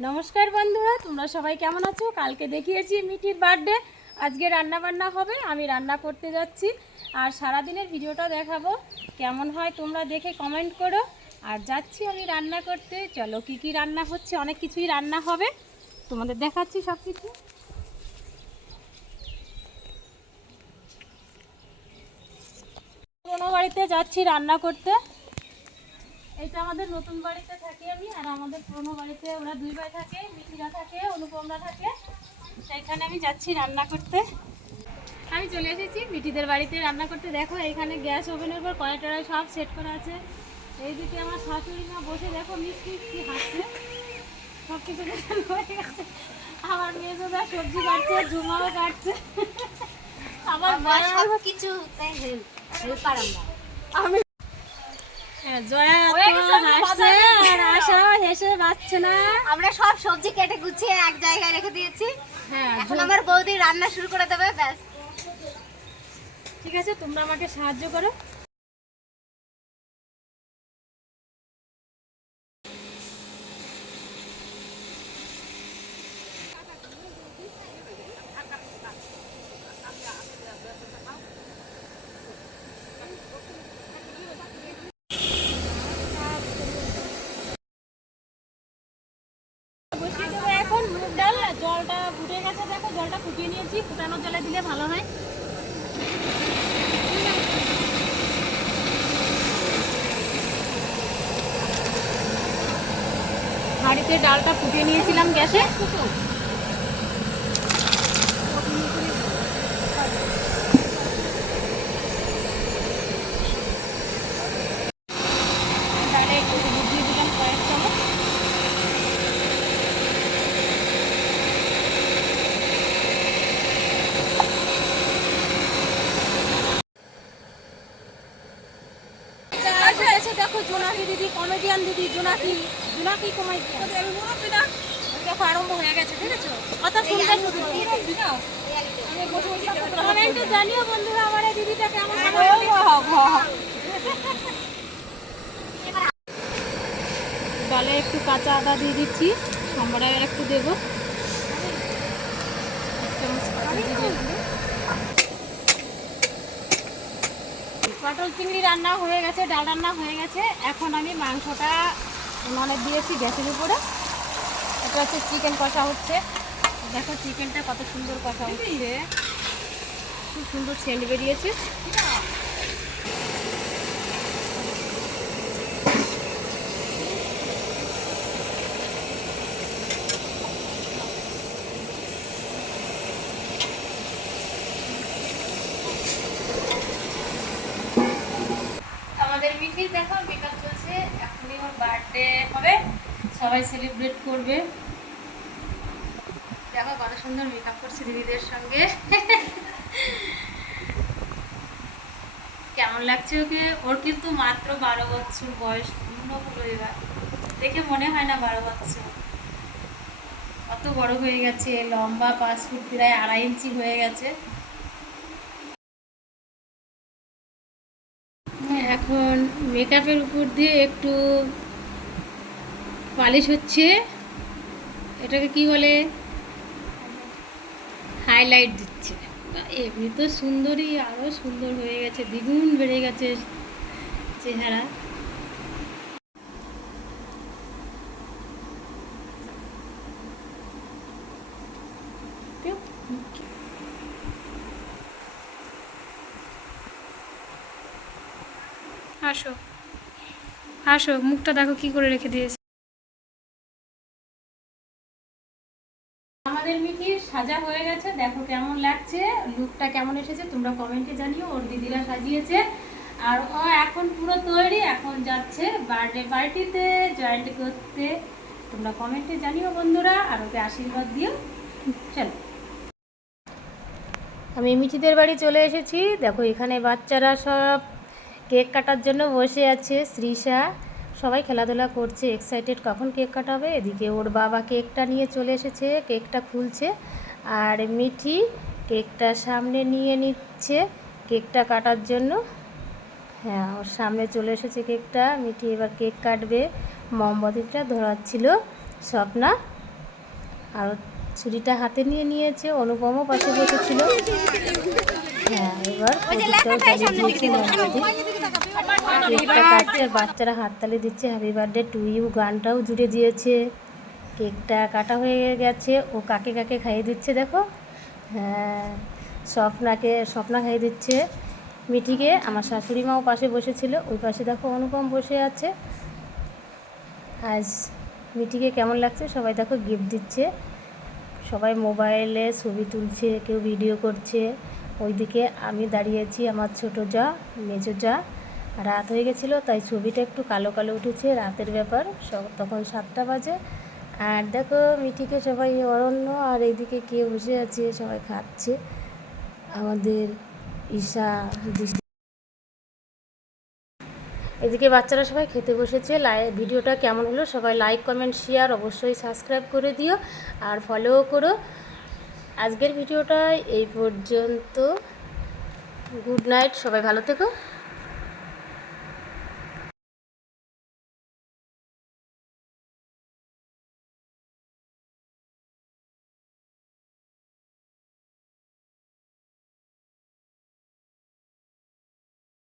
নমস্কার বন্ধুরা, তোমরা সবাই কেমন আছো? কালকে দেখিয়েছি মিঠির বার্থডে, আজকে রান্না বান্না হবে। আমি রান্না করতে যাচ্ছি আর সারাদিনের ভিডিওটা দেখাবো। কেমন হয় তোমরা দেখে কমেন্ট করো। আর যাচ্ছি আমি রান্না করতে। চলো, কি কি রান্না হচ্ছে, অনেক কিছুই রান্না হবে, তোমাদের দেখাচ্ছি সব কিছু। পুরোনো বাড়িতে যাচ্ছি রান্না করতে। এটা আমাদের নতুন বাড়িতে থাকি আমি, আর আমাদের পুরোনো বাড়িতে ওরা দুই ভাই থাকে, মিঠিরা থাকে, অনুপমরা থাকে। সেইখানে আমি যাচ্ছি রান্না করতে। আমি চলে এসেছি মিঠিদের বাড়িতে রান্না করতে। দেখো এখানে গ্যাস ওভেনের উপর কড়াই টড়াই সব সেট করা আছে। এইদিকে আমার শাশুড়ি মা বসে দেখো মিষ্টি মিষ্টি হাসছে, সব কিছু হয়ে গেছে। আমার মেয়েরা সবজি কাটছে, ঝুমাও কাটছে। আমার সব কিছু আমি জয়া হাসছে আর আশা হেসে বাঁচছে না। আমরা সব সবজি কেটে গুছিয়ে এক জায়গায় রেখে দিয়েছি। হ্যাঁ, এখন আমার বৌদি রান্না শুরু করে দেবে, ব্যাস। ঠিক আছে, তোমরা আমাকে সাহায্য করো। বসিয়ে দেবো এখন মুগ ডাল। জলটা ফুটে গেছে, দেখো জলটা ফুটিয়ে নিয়েছি। ফুটানোর জলে দিলে ভালো হয়। হাঁড়িতে ডালটা ফুটিয়ে নিয়েছিলাম গ্যাসে। ডালে একটু হলুদ দিয়ে দিলাম কয়েক চামচ। দেখো জোনাকি দিদি, কমেডিয়ান দিদি, জোনাকি জোনাকি কমেডিয়ান। দেখো আরম্ভ হয়ে গেছে, ঠিক আছে? কথা শুনতে শুধু কমেন্টে জানিও বন্ধুরা আমার এই দিদিটা কেমন লাগে। ডালে একটু কাঁচা আদা দিয়ে দিচ্ছি, সম্বরায় একটু দেবো। পটল চিংড়ি রান্না হয়ে গেছে, ডাল রান্না হয়ে গেছে। এখন আমি মাংসটা উনানে দিয়েছি গ্যাসের উপরে। এটা হচ্ছে চিকেন কষা হচ্ছে। দেখো চিকেনটা কত সুন্দর কষা হচ্ছে, খুব সুন্দর সেন্ট বেরিয়েছে। আমাদের মিঠির দেখো মেকআপ চলছে, এখনই ওর বার্থডে হবে, সবাই সেলিব্রেট করবে। দেখো কত সুন্দর মেকআপ করছে দিদিদের সঙ্গে। কেমন লাগছে ওকে? ওর কিন্তু মাত্র 12 বছর বয়স, পূর্ণ হলো এবার। দেখে মনে হয় না 12 বছর, কত বড় হয়ে গেছে। লম্বা 5 ফুট, প্রায় 2.5 ইঞ্চি হয়ে গেছে। এখন মেকআপের উপর দিয়ে একটু পালিশ হচ্ছে, এটাকে কি বলে, হাইলাইট দিচ্ছে। এমনি তো সুন্দরী, আরও সুন্দর হয়ে গেছে, দ্বিগুণ বেড়ে গেছে চেহারা। হাসো হাসো, মুখটা দেখো কি করে রেখে দিয়েছে। আমাদের মিঠির সাজা হয়ে গেছে, দেখো কেমন লাগছে, লুকটা কেমন এসেছে তোমরা কমেন্টে জানিও। ওর দিদিরা সাজিয়েছে আর ও এখন পুরো তৈরি, এখন যাচ্ছে বার্থডে পার্টিতে জয়েন্ট করতে। তোমরা কমেন্টে জানিও বন্ধুরা, আর ওকে আশীর্বাদ দিও। চলো, আমি মিঠিদের বাড়ি চলে এসেছি। দেখো এখানে বাচ্চারা সব কেক কাটার জন্য বসে আছে। শ্রীষা সবাই খেলাধুলা করছে, এক্সাইটেড কখন কেক কাটাবে। এদিকে ওর বাবা কেকটা নিয়ে চলে এসেছে, কেকটা খুলছে। আর মিঠি কেকটা সামনে নিয়ে নিচ্ছে কেকটা কাটার জন্য। হ্যাঁ, ওর সামনে চলে এসেছে কেকটা। মিঠি এবার কেক কাটবে। মোমবাতিটা ধরাচ্ছিল স্বপ্না। আর ছুরিটা হাতে নিয়ে নিয়েছে, অনুপমও পাশে বসেছিল। হ্যাঁ, এবার প্রদীপটাও জ্বালিয়ে দিয়েছে মোমবাতি। কেকটা কাটছে আর বাচ্চারা হাততালি দিচ্ছে, হ্যাপি বার্থডে টু ইউ গানটাও জুড়ে দিয়েছে। কেকটা কাটা হয়ে গেছে, ও কাকে কাকে খাইয়ে দিচ্ছে দেখো। হ্যাঁ, স্বপ্না খাইয়ে দিচ্ছে মিঠিকে। আমার শাশুড়ি মাও পাশে বসেছিল, ওই পাশে দেখো অনুপম বসে আছে। আজ মিঠিকে কেমন লাগছে সবাই দেখো গিফট দিচ্ছে, সবাই মোবাইলে ছবি তুলছে, কেউ ভিডিও করছে। ওইদিকে আমি দাঁড়িয়েছি, আমার ছোটো যা, মেজো যা। রাত হয়ে গেছিলো তাই ছবিটা একটু কালো কালো উঠেছে, রাতের ব্যাপার, তখন 7টা বাজে। আর দেখো মিঠিকে সবাই অরণ্য আর এইদিকে কে বসে আছে, সবাই খাচ্ছে। আমাদের ঈশা, এদিকে বাচ্চারা সবাই খেতে বসেছে। ভিডিওটা কেমন হলো সবাই লাইক কমেন্ট শেয়ার অবশ্যই সাবস্ক্রাইব করে দিও আর ফলোও করো। আজকের ভিডিওটা এই পর্যন্ত। গুড নাইট, সবাই ভালো থেকো।